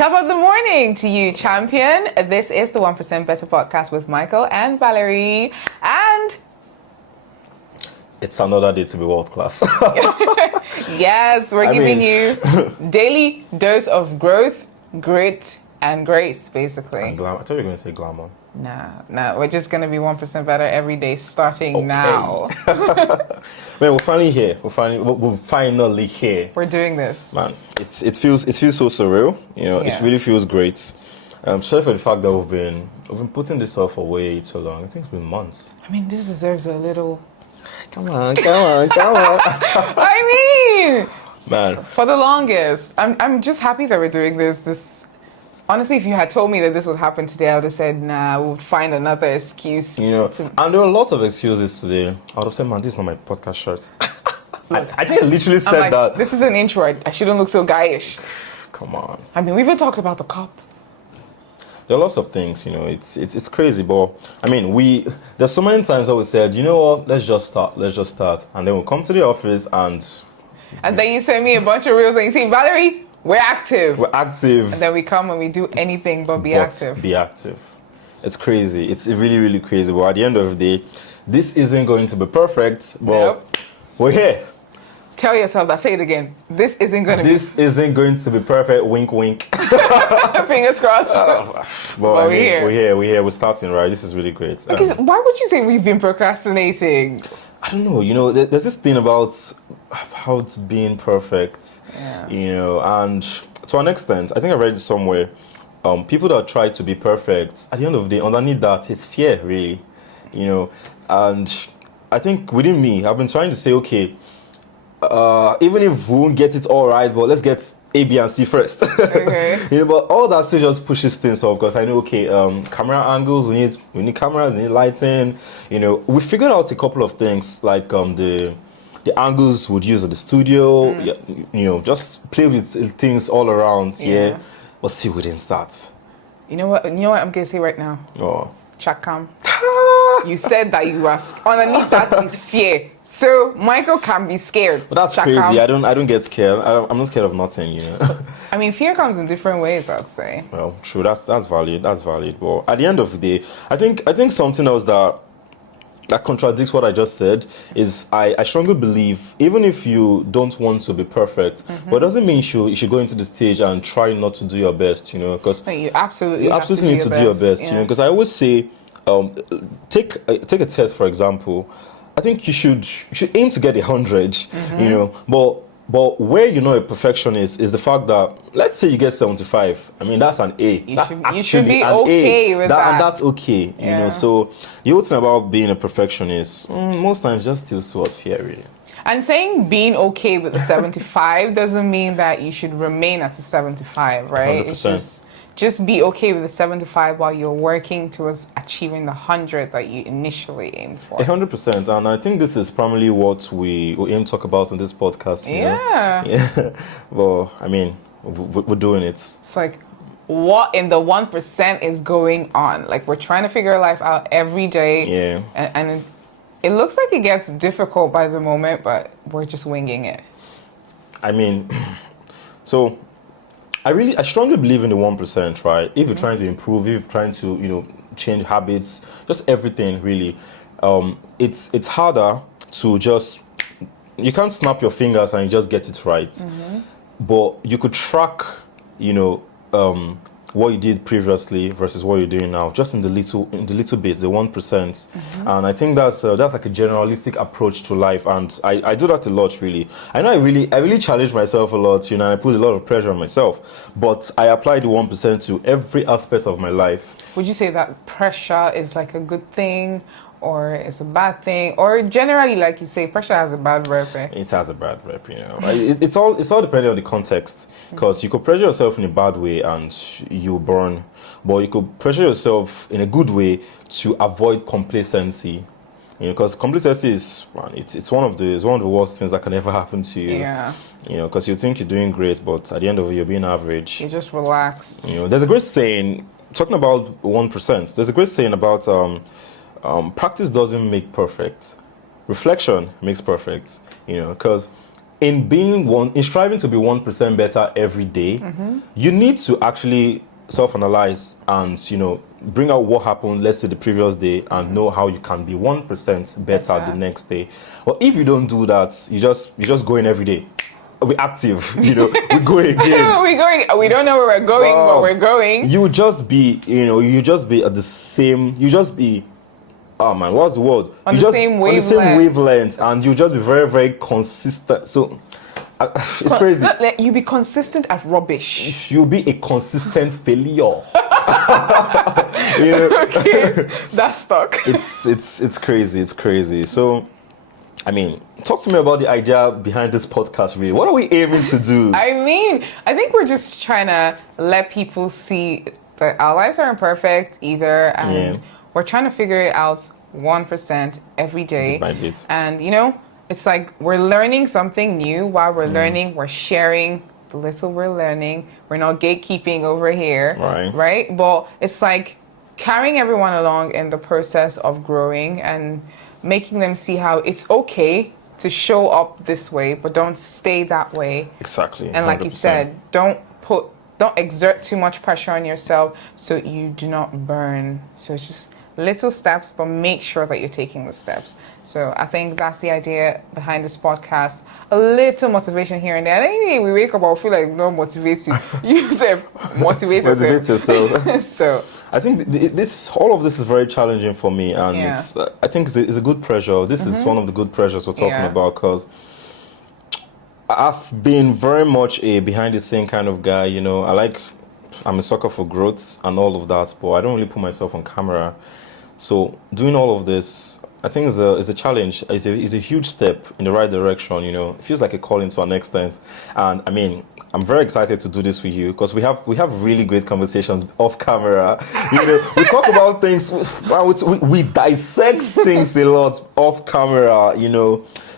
Top of the morning to you, champion. This is the 1% Better podcast with Michael and Valerie. And it's another day to be world class. yes, we're giving you daily dose of growth, grit, and grace, basically. I thought you were going to say glamour. Nah, we're just going to be 1% better every day starting now. Man, we're finally here. We're finally here. We're doing this. Man, it feels so surreal. It really feels great. I'm sorry for the fact that we've been putting this off for way too long. I think it's been months. I mean, this deserves a little... Come on. I mean, man, for the longest. I'm just happy that we're doing this. Honestly, if you had told me that this would happen today, I would have said, nah, we'll find another excuse. And there were lots of excuses today. I would have said, man, this is not my podcast shirt. I think I literally said that. This is an intro. I shouldn't look so guyish. Come on. I mean, we even talked about the cup. There are lots of things, it's crazy, but I mean, there's so many times that we said, you know what, let's just start, and then we'll come to the office and then you send me a bunch of reels and you say, Valerie, we're active. And then we come and we do anything but be active. Be active. It's crazy. It's really, really crazy. But at the end of the day, this isn't going to be perfect, but we're here. Tell yourself that. Say it again. This isn't going to be perfect. Wink, wink. Fingers crossed. But we're here. We're starting, right? This is really great. Because why would you say we've been procrastinating? I don't know. There's this thing about it's being perfect. Yeah. And to an extent, I think I read it somewhere. People that try to be perfect, at the end of the day, underneath that is fear, really. And I think within me, I've been trying to say, okay, even if we won't get it all right, but let's get A, B, and C first. Okay. But all that still just pushes things off because I know, okay, camera angles, we need cameras, we need lighting. We figured out a couple of things like the angles we'd use at the studio. Just play with things all around. Yeah. But still, we didn't start. You know what I'm gonna say right now? Oh. Chakam. You said that you were underneath that is fear. So Michael can be scared. But that's Chakam. crazy. I don't get scared. I'm not scared of nothing. I mean, fear comes in different ways, I'd say. Well, true. That's valid. But at the end of the day, I think something else that contradicts what I just said is I strongly believe even if you don't want to be perfect, but it doesn't mean you should go into the stage and try not to do your best. Because you absolutely need to do your best. Because I always say, take a test for example. I think you should aim to get 100, but where you're not a perfectionist is the fact that let's say you get 75. I mean that's an A. You should be okay with that. And that's okay. So the whole thing about being a perfectionist, most times just still towards fear really. And saying being okay with the 75 doesn't mean that you should remain at the 75, right? 100%. It's just be okay with the 75 while you're working towards achieving the 100 that you initially aimed for. 100%, and I think this is primarily what we aim to talk about in this podcast. Yeah. Well, I mean, we're doing it. It's like, what in the 1% is going on? Like, we're trying to figure life out every day. Yeah. And it looks like it gets difficult by the moment, but we're just winging it. I mean, so I strongly believe in the 1%, right? If you're trying to improve, if you're trying to, change habits, just everything really, it's harder to just, you can't snap your fingers and you just get it right. But you could track, what you did previously versus what you're doing now, just in the little bits, the 1%. And I think that's like a generalistic approach to life, and I do that a lot really. I know I really challenge myself a lot, and I put a lot of pressure on myself, but I apply the 1% to every aspect of my life. Would you say that pressure is like a good thing, or it's a bad thing, or generally, like you say, pressure has a bad rep? It has a bad rep, It's all depending on the context, because you could pressure yourself in a bad way and you burn, but you could pressure yourself in a good way to avoid complacency. Because complacency is it's one of the worst things that can ever happen to you. Yeah. Because you think you're doing great, but at the end of it, you're being average. You just relax. There's a great saying talking about 1%. There's a great saying about practice doesn't make perfect. Reflection makes perfect. Because in striving to be 1% better every day, you need to actually self-analyze and, bring out what happened, let's say the previous day, and know how you can be 1% better the next day. But if you don't do that, you just go in every day. We're active, we go again. We don't know where we're going, but we're going. You just be at the same, oh man, what's the word? On the same wavelength, and you just be very, very consistent. So it's crazy. You be consistent at rubbish. You'll be a consistent failure. Okay, that's stuck. It's crazy. It's crazy. So, I mean, talk to me about the idea behind this podcast, really. What are we aiming to do? I think we're just trying to let people see that our lives are imperfect either, and we're trying to figure it out 1% every day. Bit by bit. And, it's like we're learning something new while we're learning. We're sharing the little we're learning. We're not gatekeeping over here. Right? But it's like carrying everyone along in the process of growing and making them see how it's okay to show up this way, but don't stay that way. Exactly. And like 100%. You said, don't exert too much pressure on yourself so you do not burn. So it's just little steps, but make sure that you're taking the steps. So I think that's the idea behind this podcast. A little motivation here and there. And then we wake up, I feel like no motivating. You say motivate yourself. So I think all of this is very challenging for me, and I think it's a good pressure. This is one of the good pressures we're talking about, because I've been very much a behind the scene kind of guy. I'm a sucker for growth and all of that, but I don't really put myself on camera. So doing all of this, I think is a challenge. It's a huge step in the right direction. It feels like a calling to an extent. And I mean, I'm very excited to do this with you, because we have really great conversations off camera. We talk about things, we dissect things a lot off camera.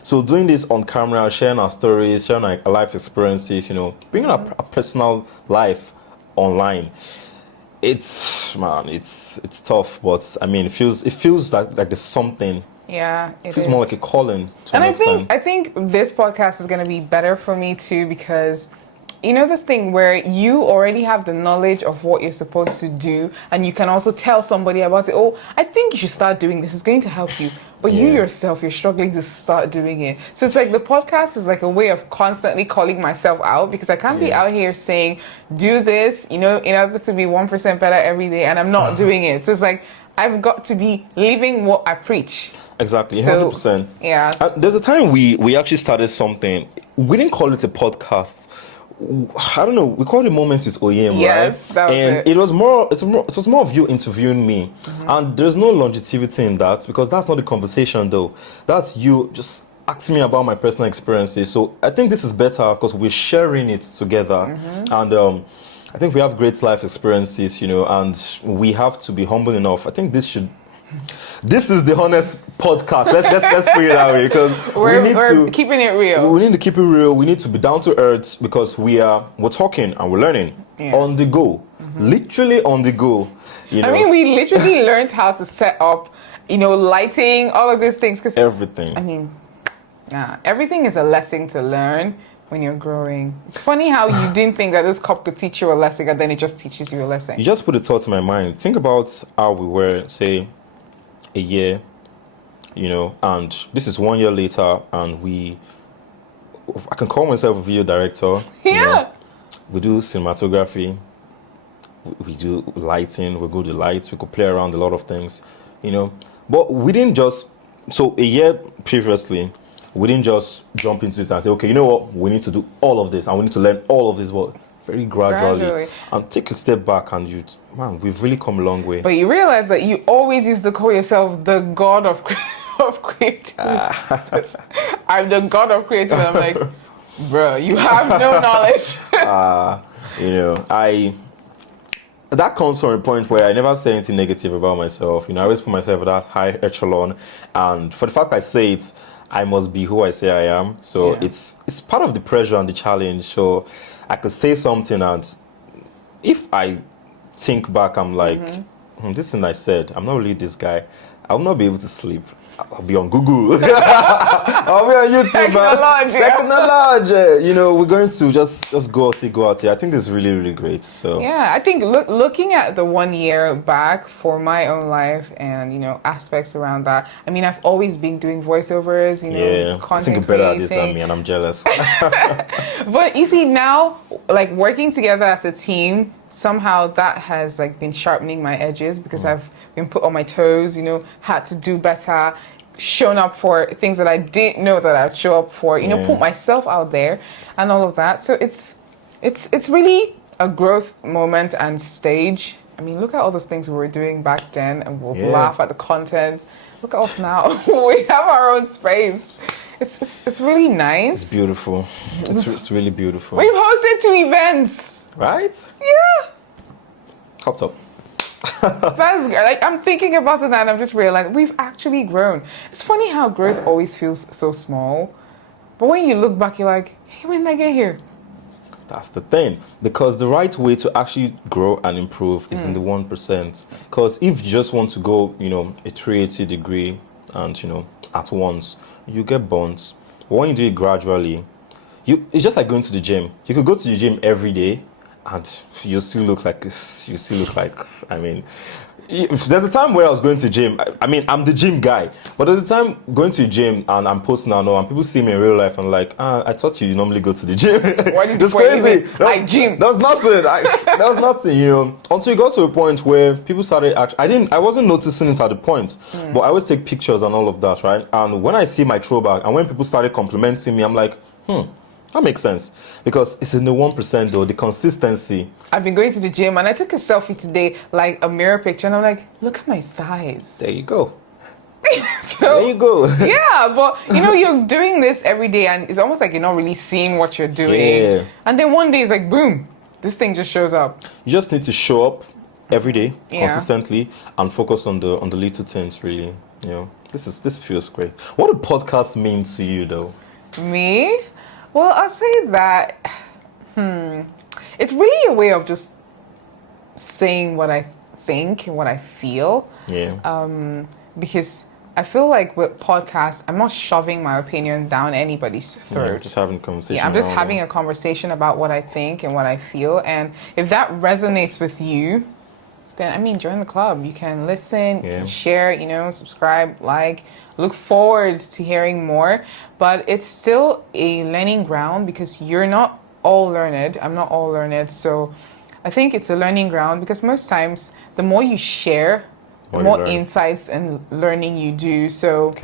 So doing this on camera, sharing our stories, sharing our life experiences, bringing our personal life online. It's tough, but I mean, it feels like there's something. Yeah, it feels more like a calling. And I think this podcast is going to be better for me too, because this thing where you already have the knowledge of what you're supposed to do, and you can also tell somebody about it. Oh, I think you should start doing this. It's going to help you. But you yourself, you're struggling to start doing it. So it's like the podcast is like a way of constantly calling myself out, because I can't be out here saying, do this, in order to be 1% better every day, and I'm not doing it. So it's like, I've got to be living what I preach. Exactly, 100%. Yeah. There's a time we actually started something. We didn't call it a podcast. I don't know. We called it Moments with Oyem, yes, right? That was and it was more of you interviewing me, and there's no longevity in that, because that's not the conversation though. That's you just asking me about my personal experiences. So I think this is better because we're sharing it together, and I think we have great life experiences, and we have to be humble enough. I think this is the honest podcast. Let's put it that way, because we're keeping it real. We need to keep it real. We need to be down to earth, because we're talking and we're learning on the go, literally on the go. I mean, we literally learned how to set up, lighting, all of these things. Because everything. I mean, everything is a lesson to learn when you're growing. It's funny how you didn't think that this cup could teach you a lesson, and then it just teaches you a lesson. You just put a thought in my mind. Think about how we were, say, a year, and this is 1 year later, and I can call myself a video director. We do cinematography, we do lighting, we go to lights, we could play around a lot of things, but we didn't just, so a year previously, we didn't just jump into it and say, okay, you know what, we need to do all of this, and we need to learn all of this, but very gradually. And take a step back, and we've really come a long way. But you realize that you always used to call yourself the god of creativity. I'm the god of creativity. I'm like, bro, you have no knowledge. That comes from a point where I never say anything negative about myself. I always put myself at that high echelon, and for the fact I say it, I must be who I say I am. So it's part of the pressure and the challenge. So I could say something, and if I think back, I'm like, this thing I said, I'm not really this guy. I'll not be able to sleep. I'll be on Google. I'll be on YouTube. Technology. We're going to just go out here. I think this is really, really great. So yeah, I think looking at the 1 year back for my own life and aspects around that. I mean, I've always been doing voiceovers. I content think you're better at this creating. than me, and I'm jealous. But you see now, like working together as a team, somehow that has like been sharpening my edges because I've been put on my toes. Had to do better. Shown up for things that I didn't know that I'd show up for, put myself out there and all of that. So it's really a growth moment and stage. I mean, look at all those things we were doing back then and we'll laugh at the content. Look at us now. We have our own space. It's really nice. It's beautiful. It's really beautiful. We've hosted 2 events. Right? Yeah. Top. That's good. Like I'm thinking about it now and I'm just realizing we've actually grown. It's funny how growth always feels so small. But when you look back, you're like, hey, when did I get here? That's the thing. Because the right way to actually grow and improve is in the 1%. Because if you just want to go, a 380 degree and, at once, you get burnt. But when you do it gradually, it's just like going to the gym. You could go to the gym every day and you still look like this. I mean, there's a time where I was going to the gym. I mean, I'm the gym guy, but there's a time going to the gym and I'm posting and people see me in real life and like, I thought you normally go to the gym. That's crazy. I gym. That was nothing. That was nothing, Until you got to a point where people started I wasn't noticing it at the point, but I always take pictures and all of that, right? And when I see my throwback and when people started complimenting me, I'm like, that makes sense because it's in the 1% though, the consistency. I've been going to the gym and I took a selfie today, like a mirror picture, and I'm like, look at my thighs. There you go. So, there you go. Yeah, but you're doing this every day and it's almost like you're not really seeing what you're doing. Yeah. And then one day it's like, boom, this thing just shows up. You just need to show up every day consistently and focus on the little things really. This feels great. What do podcasts mean to you though? Me? Well, I'll say that it's really a way of just saying what I think and what I feel. Yeah. Because I feel like with podcasts, I'm not shoving my opinion down anybody's throat. Yeah, just having a conversation. Yeah, I'm just having a conversation about what I think and what I feel. And if that resonates with you, then join the club. You can listen, you can share, subscribe, like. Look forward to hearing more, but it's still a learning ground because you're not all learned. I'm not all learned, so I think it's a learning ground because most times the more you share, the more insights and learning you do. So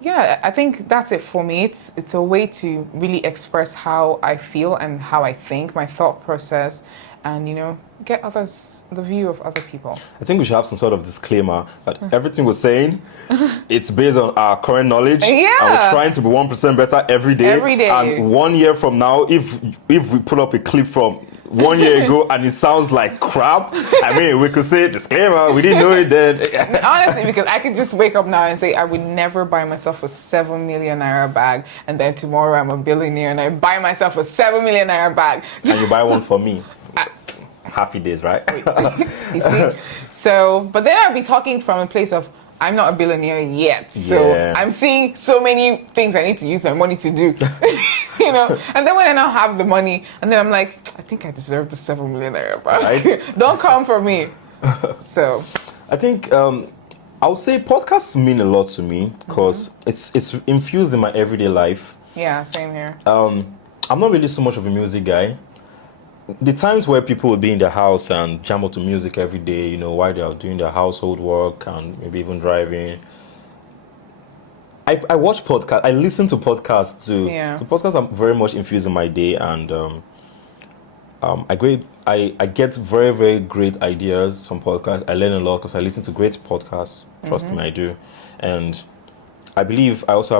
yeah, I think that's it for me. It's a way to really express how I feel and how I think, my thought process, and get the view of other people. I think we should have some sort of disclaimer that everything we're saying, it's based on our current knowledge. Yeah. And we're trying to be 1% better every day. Every day. And 1 year from now, if we put up a clip from 1 year ago and it sounds like crap, we could say disclaimer, we didn't know it then. Honestly, because I could just wake up now and say I would never buy myself a 7 million naira bag, and then tomorrow I'm a billionaire and I buy myself a 7 million naira bag. And you buy one for me. Happy days, right? You see? So, but then I'll be talking from a place of I'm not a billionaire yet. So I'm seeing so many things I need to use my money to do. And then when I now have the money, and then I'm like, I think I deserve the 7 million naira. Right? Don't come for me. So I think I'll say podcasts mean a lot to me because it's infused in my everyday life. Yeah, same here. I'm not really so much of a music guy. The times where people would be in their house and jam out to music every day, while they are doing their household work and maybe even driving. I watch podcasts. I listen to podcasts too. Yeah. So podcasts are very much infused in my day, and I get very, very great ideas from podcasts. I learn a lot because I listen to great podcasts. Trust me, I do. And I believe I also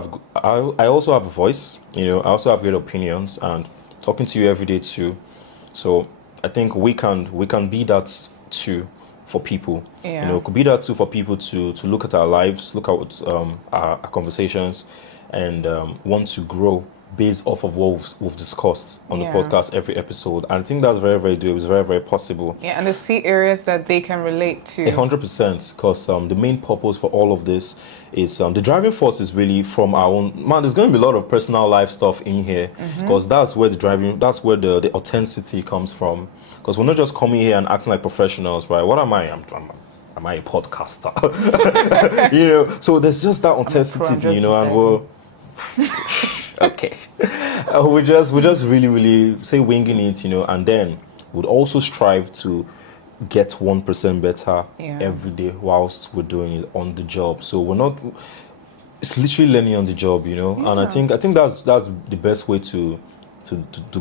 have a voice. I also have great opinions, and talking to you every day too. So I think we can be that too for people. Yeah. Could be that too for people to look at our lives, look at our conversations, and want to grow based off of what we've discussed on Yeah. the podcast every episode. And I think that's very, very doable. It's very, very possible. Yeah, and they see areas that they can relate to. 100%, because the main purpose for all of this is the driving force is really from our own man. There's going to be a lot of personal life stuff in here, because that's where the authenticity comes from. Because we're not just coming here and acting like professionals, right? What am I? Am I a podcaster? So there's just that authenticity, and we're okay. We just really, really say winging it, and then we'd also strive to get 1% better every day whilst we're doing it on the job. So we're not. It's literally learning on the job, and I think that's the best way to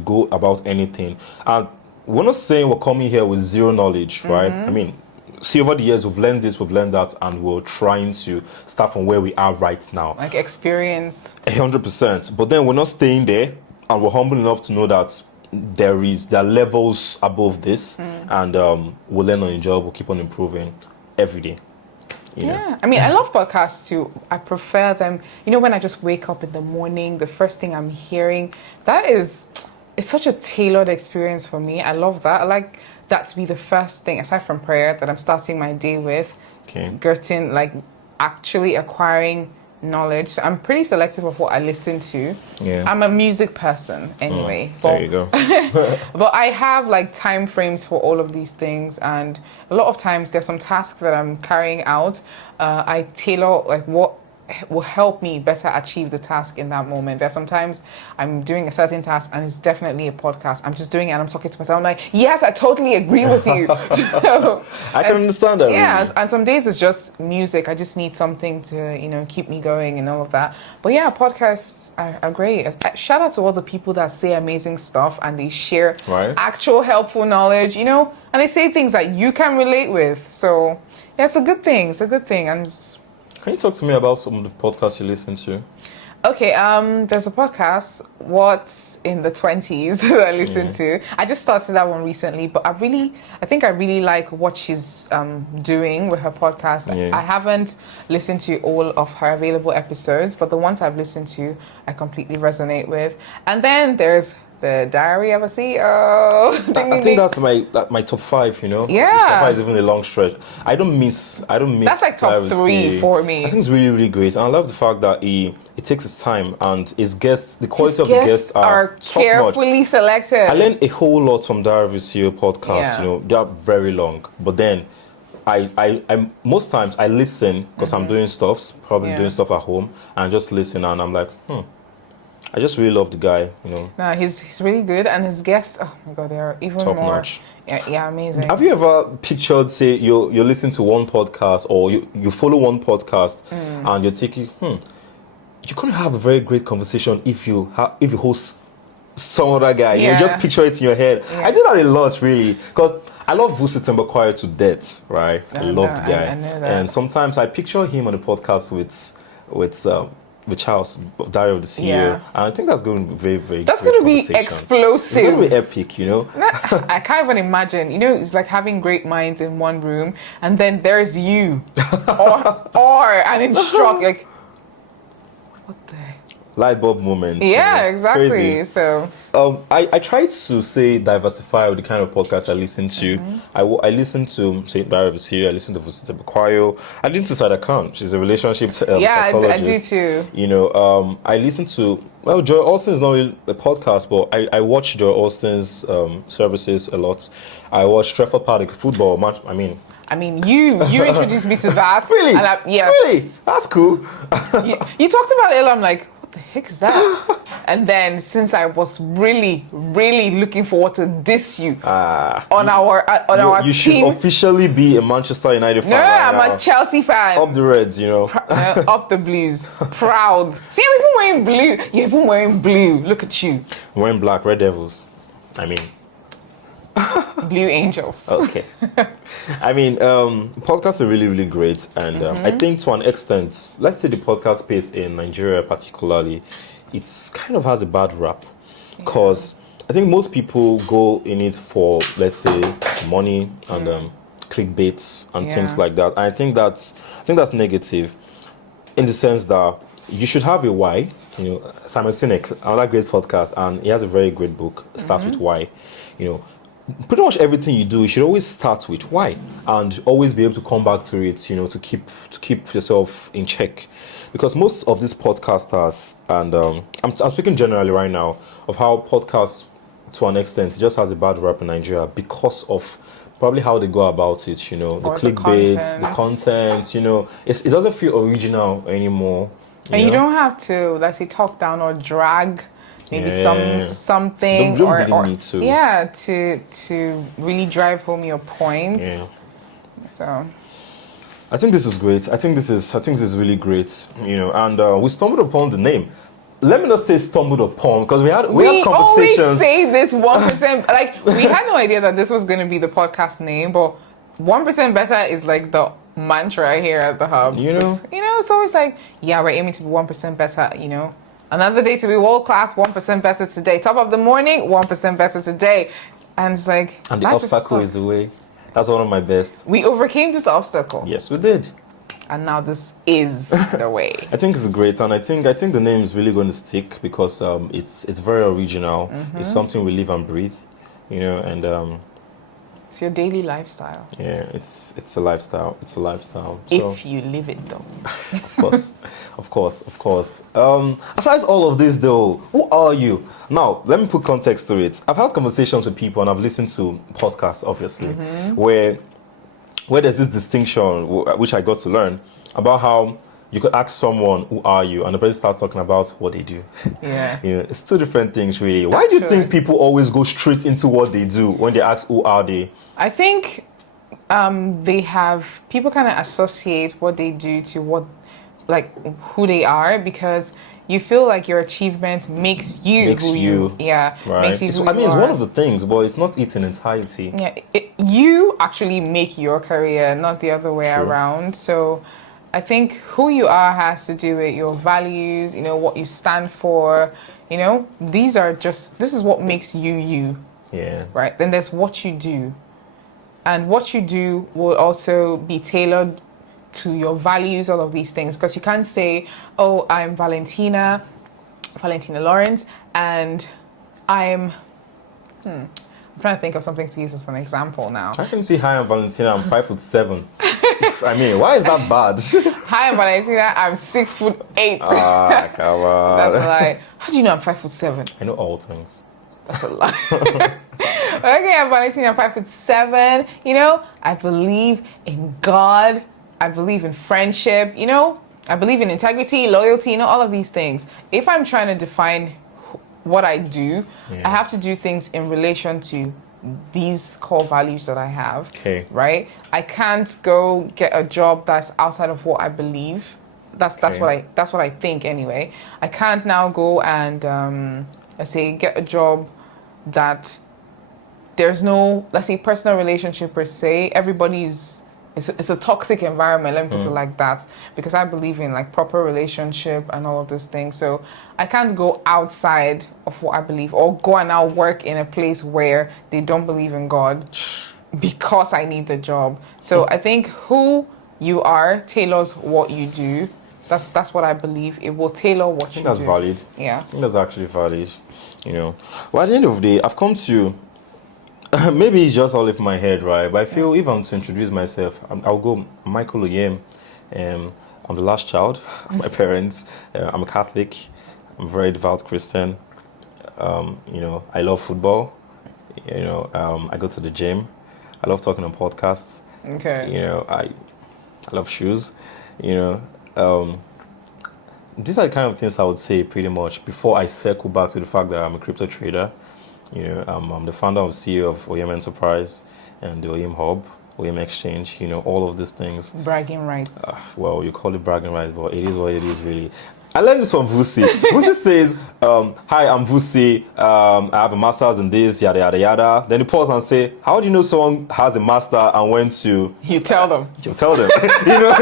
go about anything. And we're not saying we're coming here with zero knowledge, right? I mean, see, over the years we've learned this, we've learned that, and we're trying to start from where we are right now. Like experience. 100%. But then we're not staying there, and we're humble enough to know that there are levels above this, and we'll learn on the job. We'll keep on improving every day. Yeah, I mean, I love podcasts too. I prefer them. When I just wake up in the morning, the first thing I'm hearing, it's such a tailored experience for me. I love that. I like that to be the first thing, aside from prayer, that I'm starting my day with. Getting, actually acquiring knowledge. So I'm pretty selective of what I listen to. I'm a music person anyway. There you go. But I have time frames for all of these things, and a lot of times there's some tasks that I'm carrying out. I tailor what will help me better achieve the task in that moment. There's sometimes I'm doing a certain task and it's definitely a podcast. I'm just doing it and I'm talking to myself. I'm like, yes, I totally agree with you. I can understand that. Yeah, really. and some days it's just music. I just need something to, keep me going and all of that. But yeah, podcasts are great. Shout out to all the people that say amazing stuff and they share actual helpful knowledge, and they say things that you can relate with. So yeah, it's a good thing. It's a good thing. Can you talk to me about some of the podcasts you listen to? Okay, there's a podcast, What's in the 20s, that I listen to. I just started that one recently, but I think I really like what she's doing with her podcast. I haven't listened to all of her available episodes, but the ones I've listened to, I completely resonate with. And then there's The Diary of a CEO. I think that's my top 5, Yeah. Top 5 is even a long stretch. I don't miss That's like top 3 for me. I think it's really, really great. And I love the fact that it takes its time, and the quality of the guests are carefully selected. I learned a whole lot from Diary of a CEO podcast. They are very long. But then I most times I listen because I'm doing stuff, doing stuff at home, and just listen, and I'm like, I just really love the guy, No, he's really good, and his guests, oh my god, they are even top more notch. Yeah, amazing. Have you ever pictured, say, you're listening to one podcast, or you follow one podcast, and you're thinking, you couldn't have a very great conversation if you host some other guy. You just picture it in your head. I do that a lot, really, because I love Vusi Choir to death, right? I love the guy, I know that. And sometimes I picture him on the podcast with Charles, Diary of the CEO, and I think that's going to be very, very. That's going to be explosive. It's going to be epic, I can't even imagine. It's like having great minds in one room, and then there's you, and in shock, like, what the? Light bulb moments. Yeah, exactly. Crazy. So, I try to diversify with the kind of podcasts I listen to. I listen to, say, Diary of a CEO. I listen to Valentina. I listen to Side Account. She's a relationship psychologist. I do too. I listen to Joy Austin is not really a podcast, but I watch Joy Austin's services a lot. I watch Trevor Paddock football match. I mean, you introduced me to that. Really? And Really? That's cool. you talked about it, I'm like, what the heck is that? And then, since I was really, really looking forward to diss you on our team. You should officially be a Manchester United fan. No, I'm now. a Chelsea fan. Up the Reds, Up the Blues. Proud. See, I'm even wearing blue. You're even wearing blue. Look at you. Wearing black, Red Devils. Blue Angels. Okay. Podcasts are really, really great. And I think to an extent, let's say the podcast space in Nigeria particularly, it's kind of has a bad rap. Because I think most people go in it for, let's say, money and clickbaits and things like that. And I think that's negative in the sense that you should have a why. You know, Simon Sinek, another great podcast, and he has a very great book. Starts with why. You know, pretty much everything you do, you should always start with why, and always be able to come back to it. You know, to keep yourself in check, because most of these podcasters, and I'm speaking generally right now of how podcasts, to an extent, just has a bad rap in Nigeria because of probably how they go about it, you know, the Or clickbait, the content, you know, it doesn't feel original anymore. And you know? don't have to, let's say, talk down or drag maybe Yeah. something Don't or, really or need to. yeah, to really drive home your point. Yeah. So I think this is great. I think this is really great, you know, and we stumbled upon the name. Let me not say stumbled upon, because we had conversations. Always say this 1%. Like, we had no idea that this was going to be the podcast name, but 1% better is like the mantra here at the hub. You know? It's always like, yeah, we're aiming to be 1% better, you know. Another day to be world class, 1% better today. Top of the morning, 1% better today. And it's like, And the obstacle is the way. That's one of my best. We overcame this obstacle. Yes, we did. And now this is the way. I think it's great, and I think the name is really going to stick because it's very original. It's something we live and breathe, you know, and it's your daily lifestyle. yeah, it's a lifestyle. It's a lifestyle. If you live it, though. Of course. Aside all of this, though, who are you? Now, let me put context to it. I've had conversations with people, and I've listened to podcasts, obviously, where there's this distinction, which I got to learn, about how you could ask someone, who are you? And the person starts talking about what they do. Yeah. You know, it's two different things, really. Why do you think people always go straight into what they do when they ask, who are they? I think people kind of associate what they do to who they are, because you feel like your achievement makes you Makes who you, yeah, right? makes you who I mean, you it's are. one of the things, but it's not it in entirety. Yeah, you actually make your career, not the other way True. around. So I think who you are has to do with your values, you know, what you stand for, you know, this is what makes you you, Yeah. right? Then there's what you do. And what you do will also be tailored to your values, all of these things. Because you can't say, oh, I'm Valentina Lawrence, and I'm trying to think of something to use as an example now. I can see hi, I'm Valentina, I'm 5'7". I mean, why is that bad? Hi, I'm Valentina, I'm 6'8". Ah, come on. That's a lie. How do you know I'm 5'7"? I know all things. That's a lie. Okay, I'm Valentina, I'm 5'7". You know, I believe in God. I believe in friendship. You know, I believe in integrity, loyalty, you know, all of these things. If I'm trying to define what I do, I have to do things in relation to these core values that I have. Okay. Right? I can't go get a job that's outside of what I believe. That's what I think anyway. I can't now go and let's say get a job that there's no, let's say, personal relationship per se. It's a toxic environment, let me put it like that, because I believe in like proper relationship and all of those things. So I can't go outside of what I believe, or go and now work in a place where they don't believe in God because I need the job. So I think who you are tailors what you do. That's what I believe. It will tailor what you do. I think that's valid. Yeah. I think that's actually valid. You know, well, at the end of the day, I've come to maybe it's just all in my head, right? But I feel if I'm to introduce myself, I'll go Michael Oyem. I'm the last child of my parents. I'm a Catholic. I'm a very devout Christian. You know, I love football. You know, I go to the gym. I love talking on podcasts. Okay. You know, I love shoes. You know, these are the kind of things I would say pretty much before I circle back to the fact that I'm a crypto trader. You know, I'm the founder and CEO of Oyem Enterprise and the Oyemhub, Oyem Exchange. You know, all of these things. Bragging rights. Well, you call it bragging rights, but it is what it is, really. I learned this from Vusi. Vusi says, "Hi, I'm Vusi. I have a master's in this, yada yada yada." Then he pauses and say, "How do you know someone has a master and went to?" You tell them. You tell them. You know.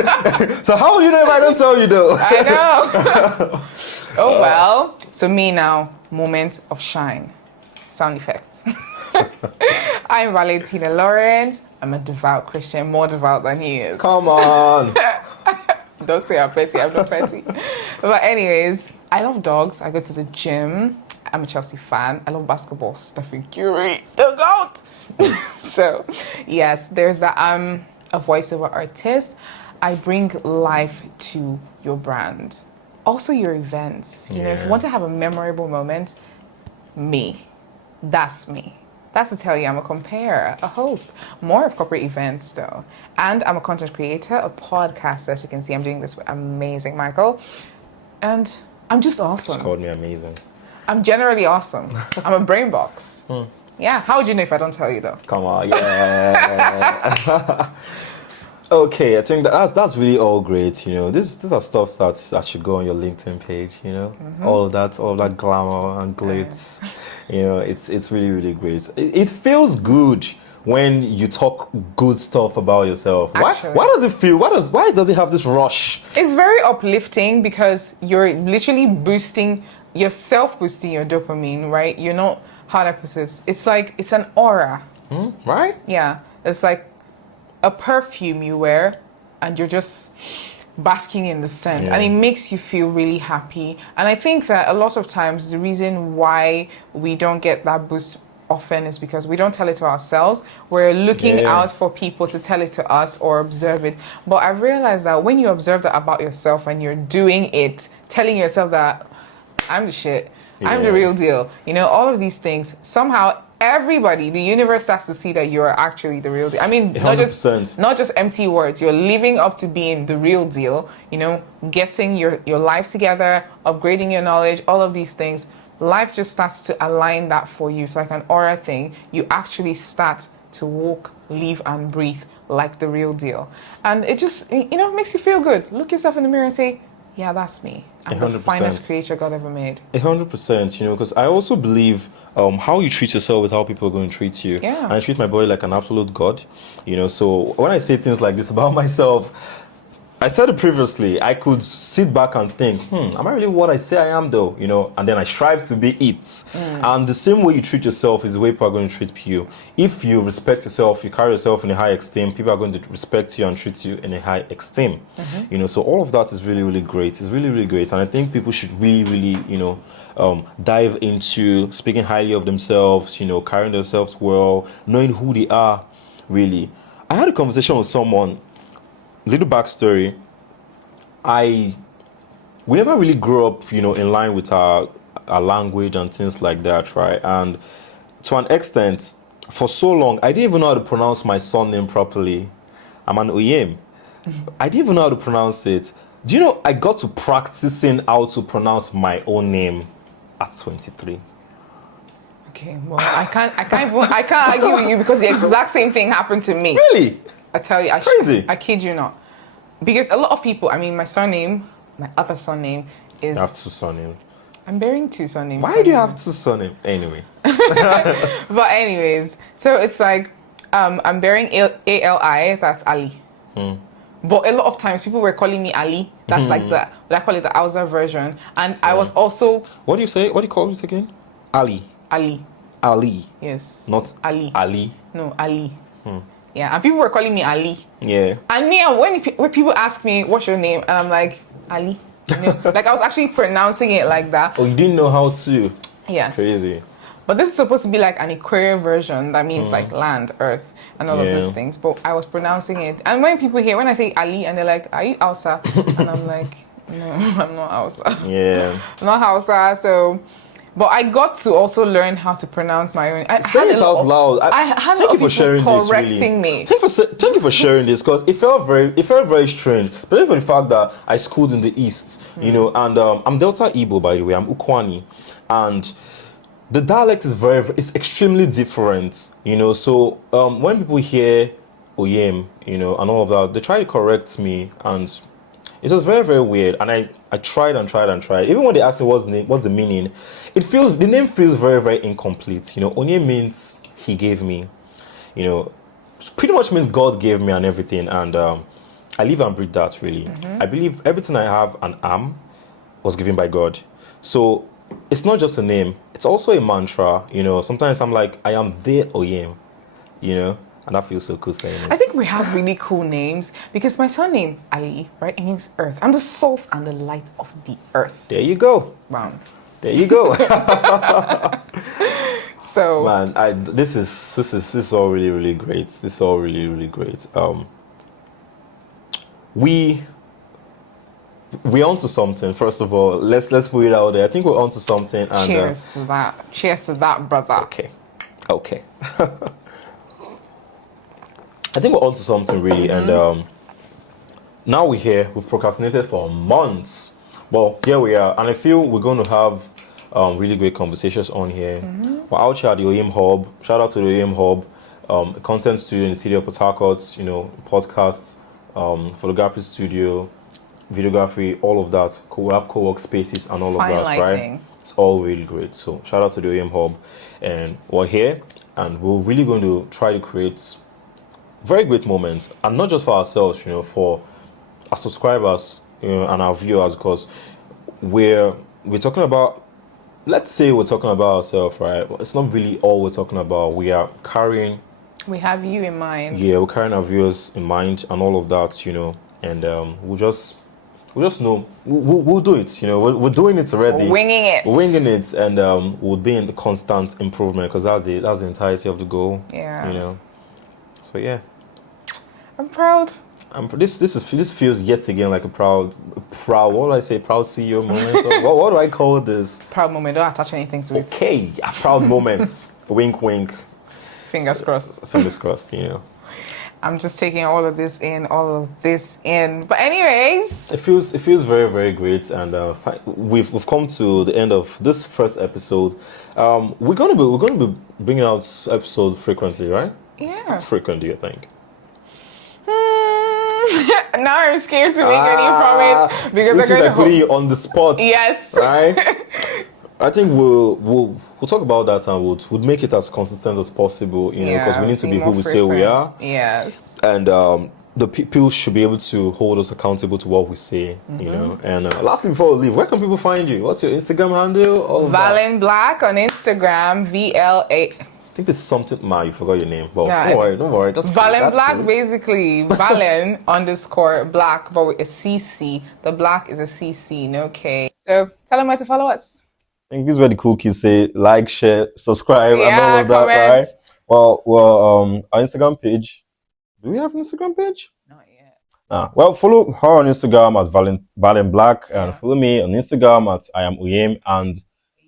So how would you know if I don't tell you, though? I know. Oh well. So me now, moment of shine. Sound effects. I'm Valentina Lawrence. I'm a devout Christian, more devout than he is. Come on. Don't say I'm petty. I'm not petty. But anyways, I love dogs. I go to the gym. I'm a Chelsea fan. I love basketball. Stephen Curry, the GOAT. So, yes, there's that. I'm a voiceover artist. I bring life to your brand. Also, your events. You know, if you want to have a memorable moment, me. That's me. That's to tell you I'm a comparer, a host, more of corporate events though. And I'm a content creator, a podcaster. As you can see, I'm doing this with amazing Michael. And I'm just awesome. She called me amazing. I'm generally awesome. I'm a brain box. Yeah, how would you know if I don't tell you though? Come on, yeah. Okay, I think that's really all great. You know, these are stuff that should go on your LinkedIn page. You know, all of that glamour and glitz. You know, it's really, really great. It feels good when you talk good stuff about yourself. Actually. Why does it feel? Why does it have this rush? It's very uplifting because you're literally boosting yourself, boosting your dopamine, right? You're not, how do I put this? It's like it's an aura, right? Yeah, it's like a perfume you wear and you're just basking in the scent, and it makes you feel really happy. And I think that a lot of times the reason why we don't get that boost often is because we don't tell it to ourselves. We're looking out for people to tell it to us or observe it. But I realized that when you observe that about yourself and you're doing it, telling yourself that I'm the shit, I'm the real deal, you know, all of these things, somehow everybody, the universe starts to see that you are actually the real deal. I mean, 100%. not just empty words. You're living up to being the real deal, you know, getting your life together, upgrading your knowledge, all of these things. Life just starts to align that for you. It's like an aura thing. You actually start to walk, live, and breathe like the real deal. And it just, you know, makes you feel good. Look yourself in the mirror and say, yeah, that's me. I'm 100%. the finest creature God ever made. 100%, you know, because I also believe how you treat yourself is how people are going to treat you. Yeah. And I treat my body like an absolute god, you know. So when I say things like this about myself, I said it previously, I could sit back and think, am I really what I say I am though? You know, and then I strive to be it. And the same way you treat yourself is the way people are going to treat you. If you respect yourself, you carry yourself in a high esteem, people are going to respect you and treat you in a high esteem. You know, so all of that is really, really great. It's really, really great. And I think people should really, really, you know, dive into speaking highly of themselves, you know, carrying themselves well, knowing who they are, really. I had a conversation with someone. Little backstory, we never really grew up, you know, in line with our language and things like that, right? And to an extent, for so long, I didn't even know how to pronounce my surname properly. I'm an Oyem. I didn't even know how to pronounce it. Do you know, I got to practicing how to pronounce my own name at 23. Okay, well, I can't argue with you because the exact same thing happened to me. Really? I tell you, Crazy. I kid you not. Because a lot of people, I mean, my surname, my other surname is... You have two surnames. I'm bearing two surnames. Why do you have two surnames? Anyway. But anyways, so it's like, I'm bearing A-L-I, that's Ali. But a lot of times people were calling me Ali. That's like the, I call it the Hausa version. And I was also... What do you say? What do you call it again? Ali. Ali. Ali. Yes. Not Ali. Ali. No, Ali. Yeah, and people were calling me Ali. Yeah. And me, when people ask me, what's your name? And I'm like, Ali. You know? Like, I was actually pronouncing it like that. Oh, you didn't know how to? Yes. Crazy. But this is supposed to be like an Aquarian version. That means like land, earth, and all of those things. But I was pronouncing it. And when people hear, when I say Ali, and they're like, are you Hausa? And I'm like, no, I'm not Hausa. Yeah. I'm not Hausa, so... But I got to also learn how to pronounce my own. Say it out loud. I had a lot of people correcting me. Thank you for sharing this, because it felt very strange. But for the fact that I schooled in the East, you know, and I'm Delta Igbo, by the way. I'm Ukwani, and the dialect is it's extremely different, you know. So when people hear Oyem, you know, and all of that, they try to correct me, and it was very, very weird. And I tried and tried and tried. Even when they asked me what's the meaning, the name feels very, very incomplete. You know, Oyem means he gave me. You know, pretty much means God gave me and everything. And I live and breathe that, really. I believe everything I have and am was given by God. So it's not just a name. It's also a mantra. You know, sometimes I'm like, I am the Oyem. You know, And that feels so cool saying I it. think we have really cool names because my surname, Ali, right? It means earth. I'm the salt and the light of the earth. There you go. Wow. There you go. So, Man, this is all really great. This is all really great. We're onto something. First of all, let's put it out there. I think we're onto something. And cheers to that. Cheers to that, brother. Okay. I think we're onto something really, and now we're here. We've procrastinated for months, well, here we are, and I feel we're going to have really great conversations on here. We're out here at the Oyemhub. Shout out to the Oyemhub, a content studio in the city of Port Harcourt. You know, podcasts, photography studio, videography, all of that. We have co-work spaces and all Fine of that, lighting. right? It's all really great. So shout out to the Oyemhub, and we're here, and we're really going to try to create very great moments, and not just for ourselves, you know, for our subscribers, you know, and our viewers, because we're talking about, let's say we're talking about ourselves, right? It's not really all we're talking about. We are carrying, We have you in mind. yeah, we're carrying our viewers in mind and all of that, you know, and we'll just know we'll do it, you know. We're doing it already. Winging it. We're winging it, and we'll be in the constant improvement, because that's the entirety of the goal. Yeah. You know. So yeah. I'm proud. This feels yet again like a proud. What do I say? Proud CEO moment. Or what do I call this? Proud moment. Don't attach anything to it. Okay, a proud moment. Wink, wink. Fingers crossed. Fingers crossed. You know. I'm just taking all of this in. But anyways, It feels very great, and we've come to the end of this first episode. We're gonna be bringing out episodes frequently, right? yeah. How frequent do you think? Now I'm scared to make any promise because This I'm is going like putting you on the spot. Yes. Right. I think we'll talk about that, and we'll make it as consistent as possible. You know, because we need to be who we say we are. Yes. And the people should be able to hold us accountable to what we say, you know. And lastly, before we leave, where can people find you? What's your Instagram handle? All of that. Valen Black on Instagram. VLA. I think there's something. You forgot your name. But Yeah, don't worry. That's Valen that's Black, cool. basically. Valen _ Black, but with a CC. The Black is a CC, no K. So tell them where to follow us. I think this is where the cool kids say like, share, subscribe, and all Yeah, of that, comment. right? Well, our Instagram page. Do we have an Instagram page? Not yet. Well, follow her on Instagram at Valen Black, and Yeah. follow me on Instagram at I am Oyem, and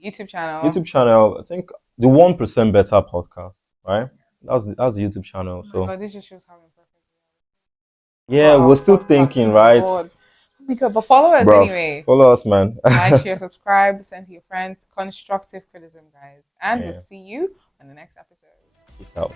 YouTube channel. I think the 1% Better podcast, right? That's the YouTube channel. Oh So my God, this just shows how imperfect yeah, Wow, we're still podcast. thinking, Oh my right? God. Oh my God, but follow us Bruv, anyway. follow us, man. Like, share, subscribe, send to your friends. Constructive criticism, guys. And we'll Yeah. see you on the next episode. Peace out.